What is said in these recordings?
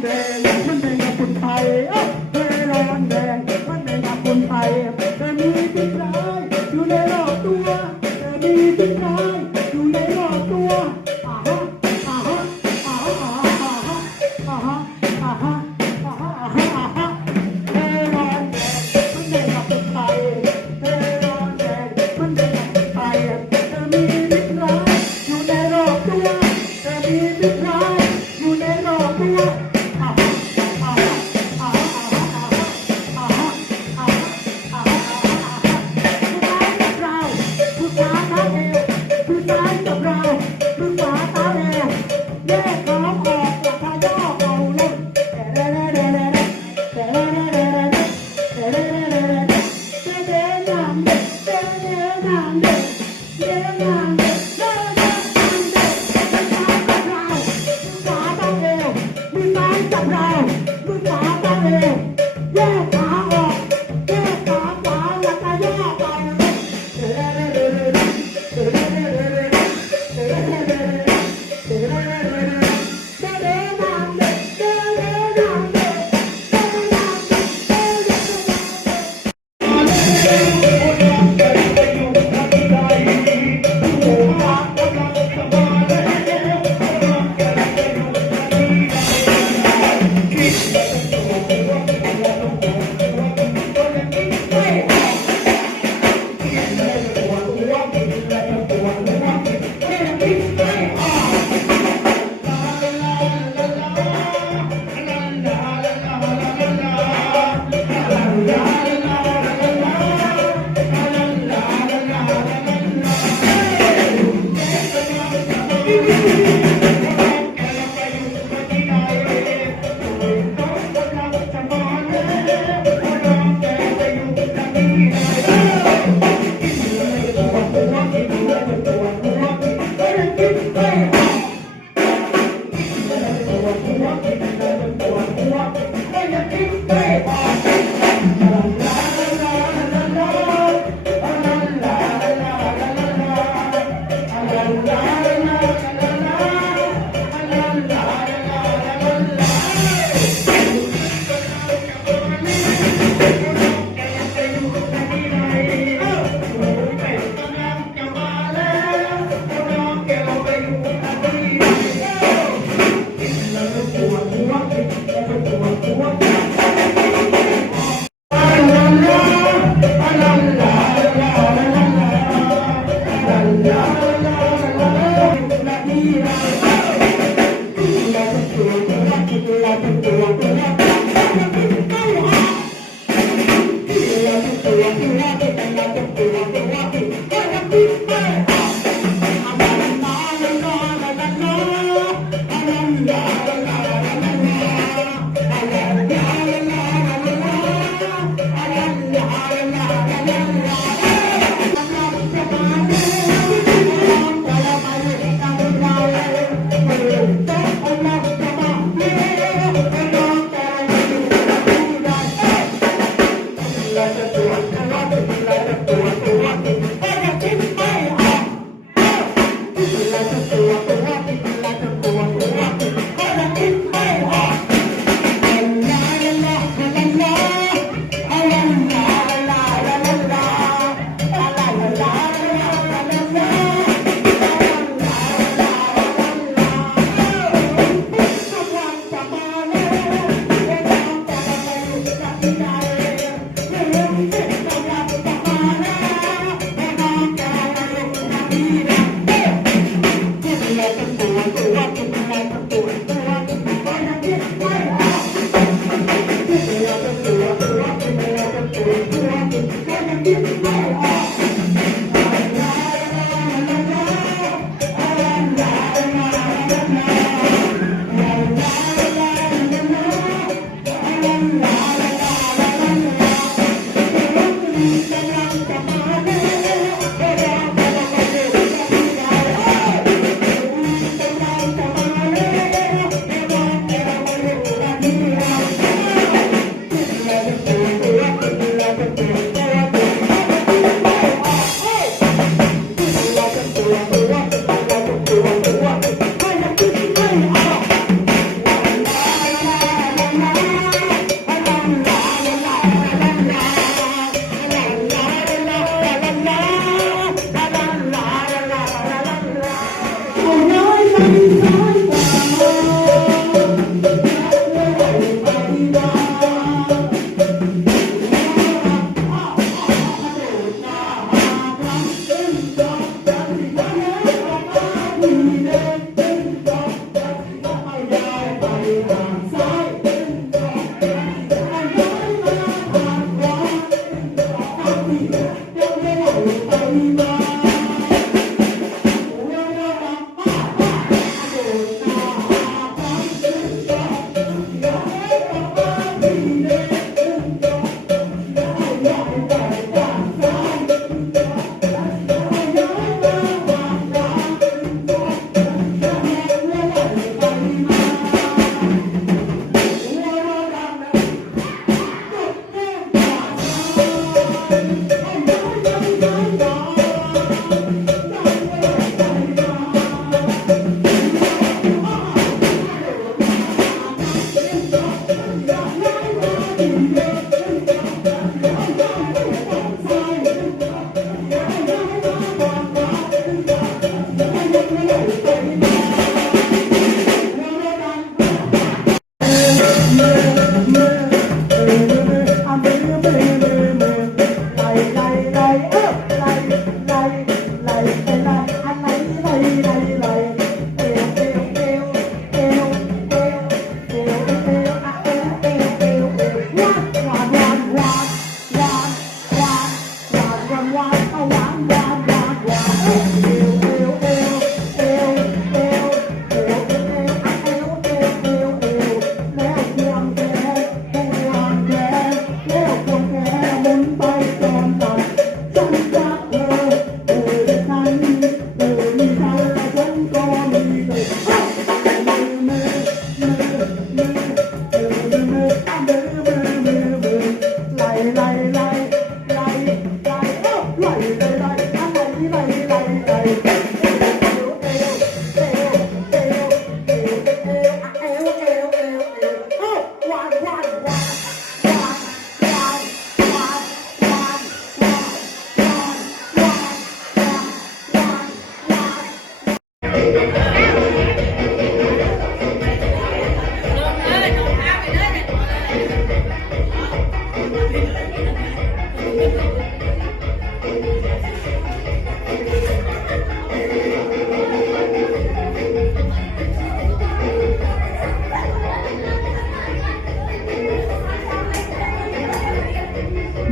Baby. Monday. Gracias.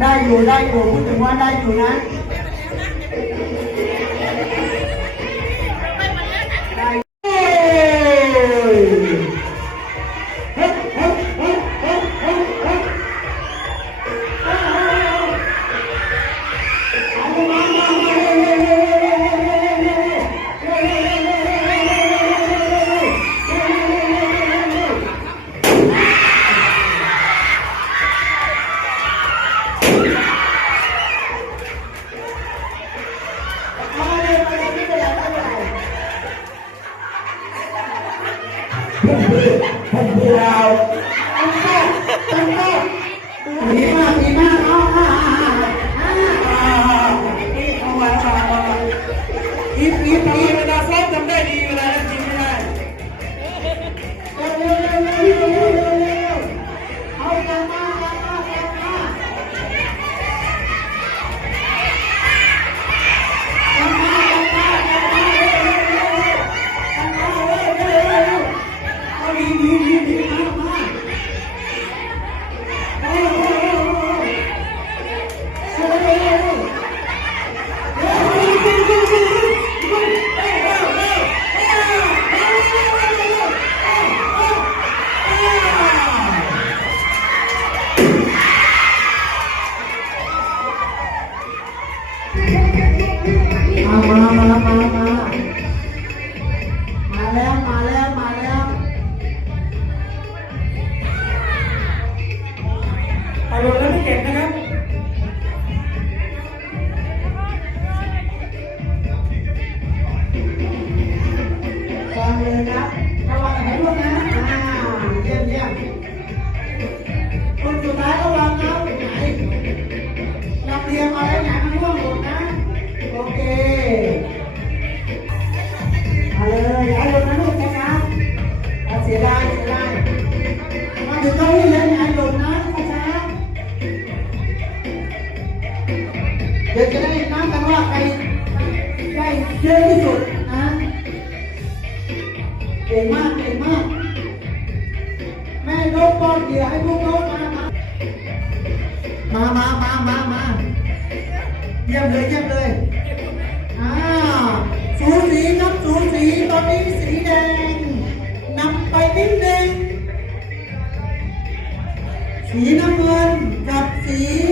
ได้อยู่ได้อยู่พูดถึงว่าได้อยู่นะ นะครับ สีน้ำ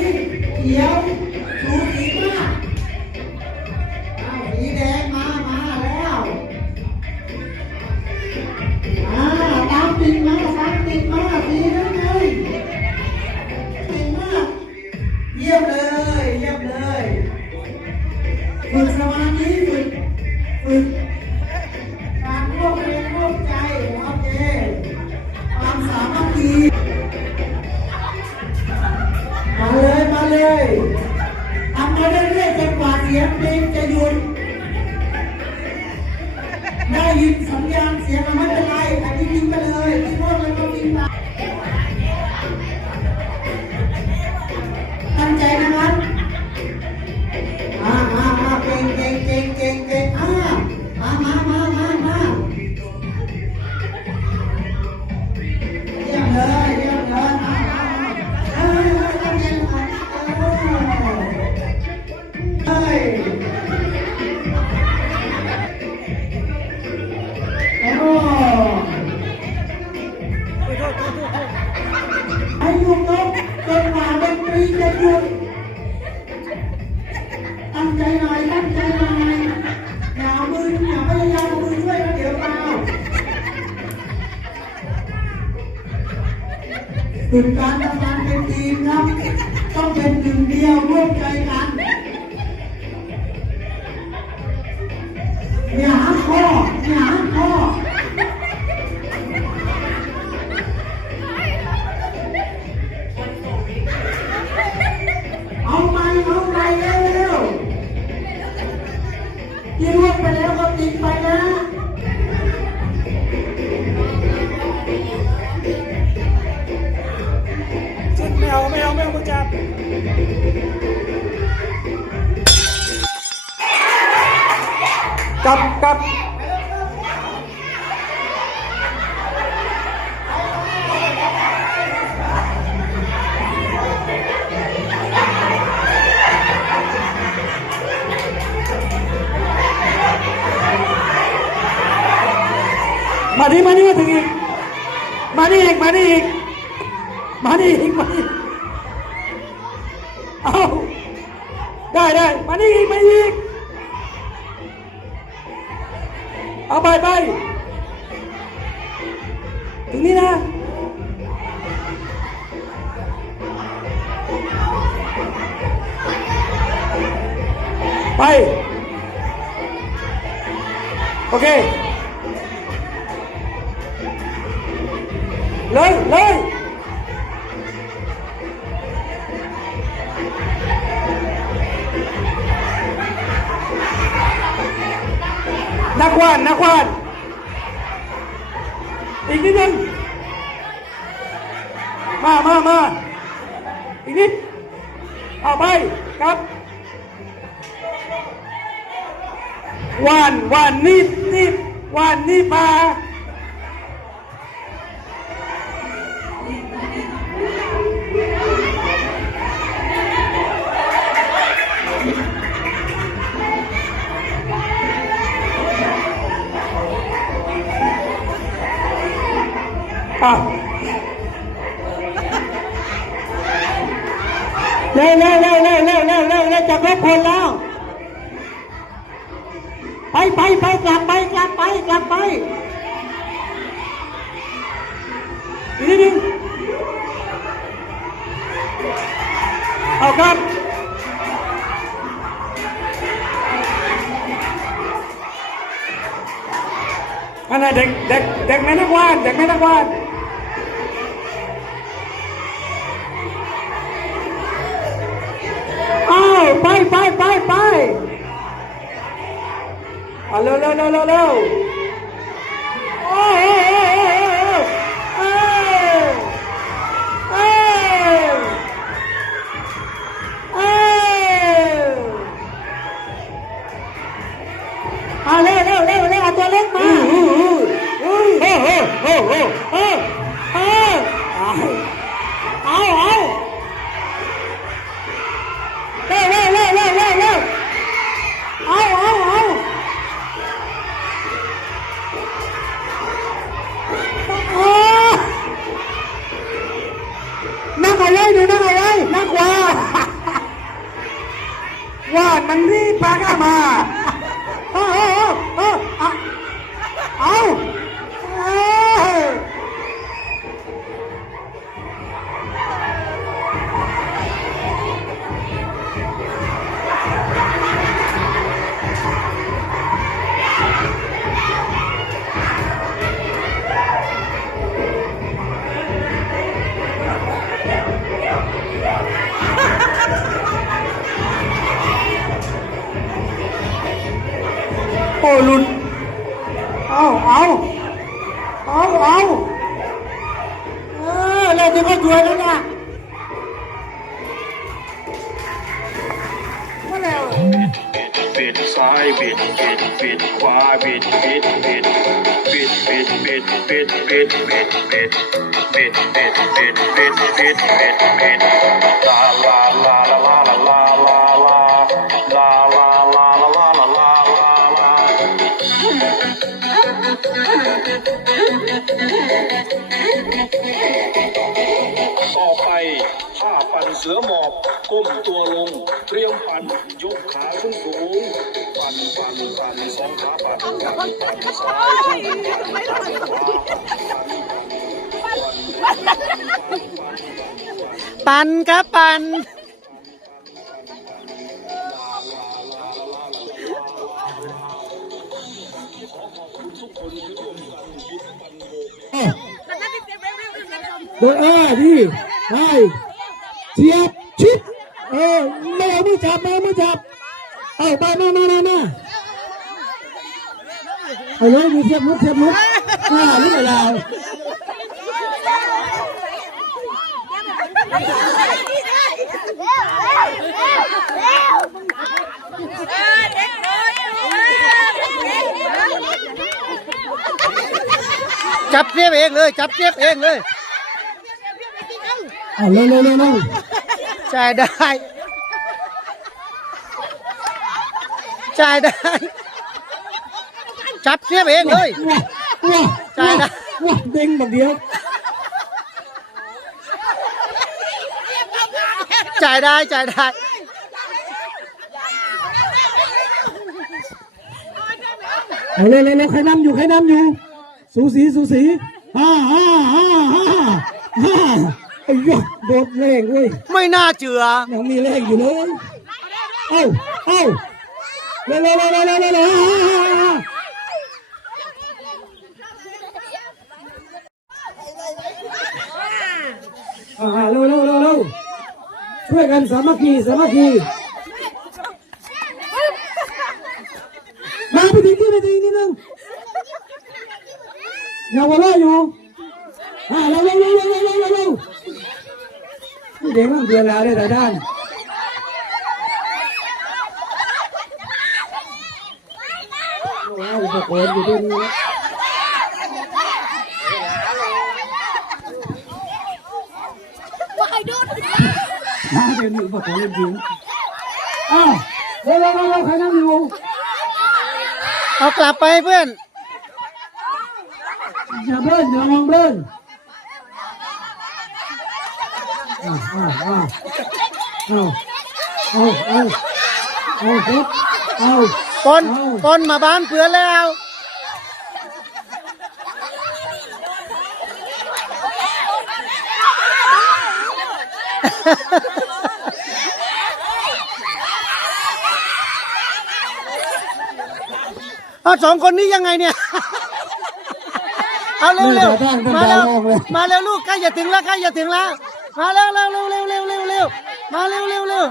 เอาไปไปถึงนี่นะไปโอเคเลยเลย ทุกคนแล้ว ไปไปไปกลับไป ร็วเร็วโอ้โหเอ้เอ้เอ้เอาเร็วเร็วเร็วเร็วเอาตัวเล็กมาโอ้โหโอ้โหโอ้โห paga mais. ต่อไปผ้าปั่นเสือหมอบก้มตัวลง เตรียมปั่นยกขาขึ้นสูงปั่นปั่นปั่นสองขาปั่นปั่นปั่นซ้านปั่นปั่นปั่นขวนปั่นปั่นปั่นปั่นปันปันปั่น โดยอ้าดีไปเจี๊ยบชิดเออไม่เอาไม่จับไม่เอาไม่จับเอาไปมามามามาเอาเลยมีเทียบมุกเทียบมุกอ่าลูกเราจับเทียบเองเลย จับเทียบเองเลย à, lên lên lên lên. Trời đại trời đại chắp xếp em ơi. Trời đại đinh một điếu trời đại trời đại lên lên lên khai năm dù khai năm dù xú xí xú xí. Ha ha ha ha ha. อ้ยะโดดแรงเว้ยไม่น่าเชื่อยังมีแรงอยู่เลยเอ้าเอ้าเร็วเร็วเร็วเร็วเร็วเร็วเร็วอ่าเร็วเร็วเร็วเร็วช่วยกันสามัคคีสามัคคีมาไปถึงที่ไปถึงนิดนึงอย่าหัวเราะอยู่อ่าเร็วเร็วเร็วเร็วเร็วเร็ว เร็วเร็วนี่เด็กมันเดือนแล้วได้แต่ด้านว้าวอุปกรณ์อยู่ที่นี่นะเป็นอุปกรณ์จริงๆอ้าวเร็วเร็วเร็วเร็วใครนั่งอยู่เอากลับไปเพื่อนอย่าเบิ้ลอย่ามองเบิ้ล อ้าวอ้าวอ้าวอ้าเอาเอาเอาครับเอาปนปนมาบ้านเพื่อนแล้วเอาสองคนนี้ยังไงเนี่ย เอาเร็วเร็วมาเร็วมาเร็วลูกใกล้จะถึงแล้วใกล้จะถึงแล้ว มาเร็วเร็วเร็วเร็วเร็วเร็วเร็วมาเร็วเร็วเร็ว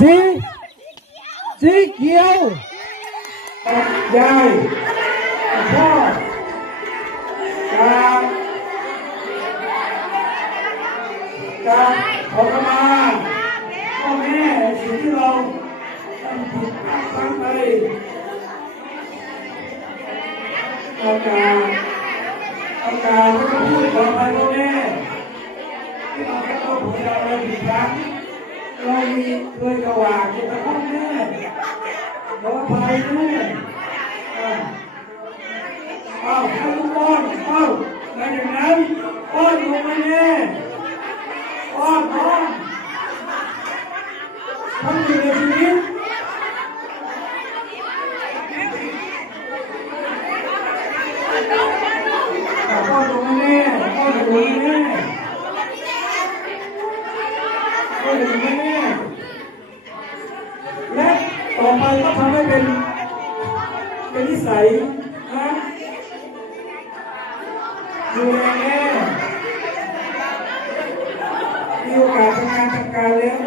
สีสีเขียวยายพ่อการการขอขมา ผิดพลาดพลั้งไปอาการอาการไม่ต้องพูดขออภัยพ่อแม่ที่เราแค่ตัวผมเราเราผิดพลั้งเรามีเคยกระว่าเกี่ยวกับพ่อแม่ขออภัยแม่เอ่าอ้าวให้ลูกป้อนอ้าวในอย่างนั้นป้อนลงไปแน่ป้อนป้อนทำอยู่ในชีวิต మరియు కర్ణాటకలో